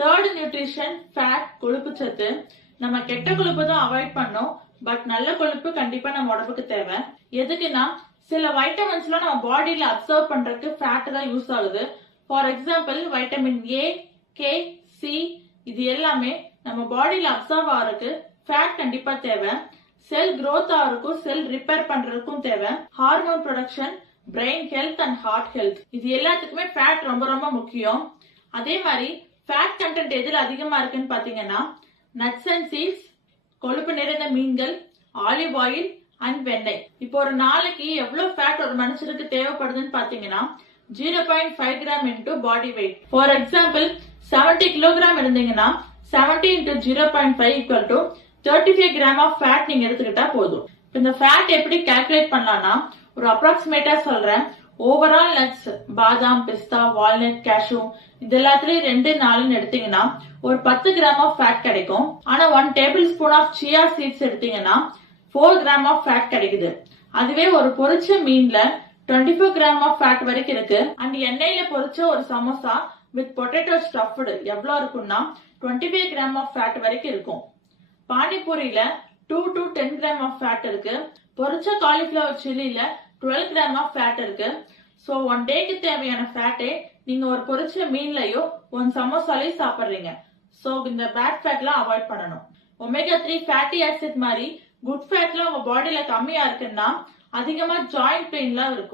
Third nutrition fat, கொழுப்பு சத்து. நம்ம கெட்ட கொழுப்பு தான் அவாய்ட் பண்ணோம், பட் நல்ல கொழுப்பு கண்டிப்பா நம்ம உடம்புக்கு தேவை. எதுக்குன்னா சில வைட்டமின்ஸ் எல்லாம் நம்ம பாடியில அப்சர்வ் பண்றதுக்கு ஃபேட் தான் யூஸ் ஆகுது. For example vitamin A, K, C இது எல்லாமே நம்ம பாடியில அப்சர்வ் ஆகிறதுக்கு ஃபேட் கண்டிப்பா தேவை. செல் growth ஆகிறதுக்கும் செல் ரிப்பேர் பண்றதுக்கும் தேவை. Hormone production, brain health and heart health இது எல்லாத்துக்குமே ஃபேட் ரொம்ப ரொம்ப முக்கியம். அதே மாதிரி ஃபேட் கண்டென்ட் எதுல அதிகமா இருக்குன்னு பாத்தீங்கன்னா நட்ஸ் அண்ட் சீட்ஸ், கொழுப்பு நிறைந்த மீன்கள், ஆலிவ் ஆயில் அண்ட் வெண்ணெய். இப்போ ஒரு நாளைக்கு எவ்வளவு ஃபேட் ஒரு மனுஷனுக்கு தேவைப்படுதுன்னு பாத்தீங்கன்னா 0.5 gram into body weight. For example 70 kilogram இருந்தீங்கன்னா 70 into 0.5 equal to 35 gram of fat நீங்க எடுத்துக்கிட்டா போதும். இந்த ஃபேட் எப்படி கால்குலேட் பண்ணலாம்னா ஒரு அப்ராக்சிமேட்டா சொல்றேன். ஓவரால் நட்ஸ் பாதாம், பிஸ்தா, வால்நட், கேஷ்யூ இது எல்லாத்துலயும் 2-4 எடுத்தீங்கன்னா ஒரு 10 கிராம் ஆஃப் ஃபேட் கிடைக்கும். ஆனா 1 tablespoon of chia seeds எடுத்தீங்கன்னா 4 கிராம் ஆஃப் ஃபேட் கிடைக்குது. அதுவே ஒரு பொரிச்ச மீன்ல 24 கிராம் ஆஃப் ஃபேட் வரைக்கும் இருக்கு. அண்ட் எண்ணெயில பொரிச்ச ஒரு சமோசா வித் பொட்டேட்டோ ஸ்டஃப்டு எவ்வளவு இருக்கும்னா 25 கிராம் ஆஃப் ஃபேட் வரைக்கும் இருக்கும். பானிபூரியில 2 to 10 கிராம் ஆஃப் ஃபேட் இருக்கு. பொரிச்ச காலிஃபிளவர் சில்லில 12 கிராம் ஆஃப் ஃபேட் இருக்கு. சோ 1 டேக்கு தேவையான ஃபேட்டே நீங்க ஒரு பொரிச்ச மீன்லயோ 1 சமோசாலயோ சாப்பிடுறீங்க. சோ இந்த பேட் ஃபேட்லாம் அவாய்ட் பண்ணணும். ஒமேகா 3 ஃபேட்டி ஆசிட் மாதிரி குட் ஃபேட்ல உங்க பாடியில கம்மியா இருக்குன்னா அதிகமா ஜாயிண்ட் பெயின்லாம் இருக்கும்.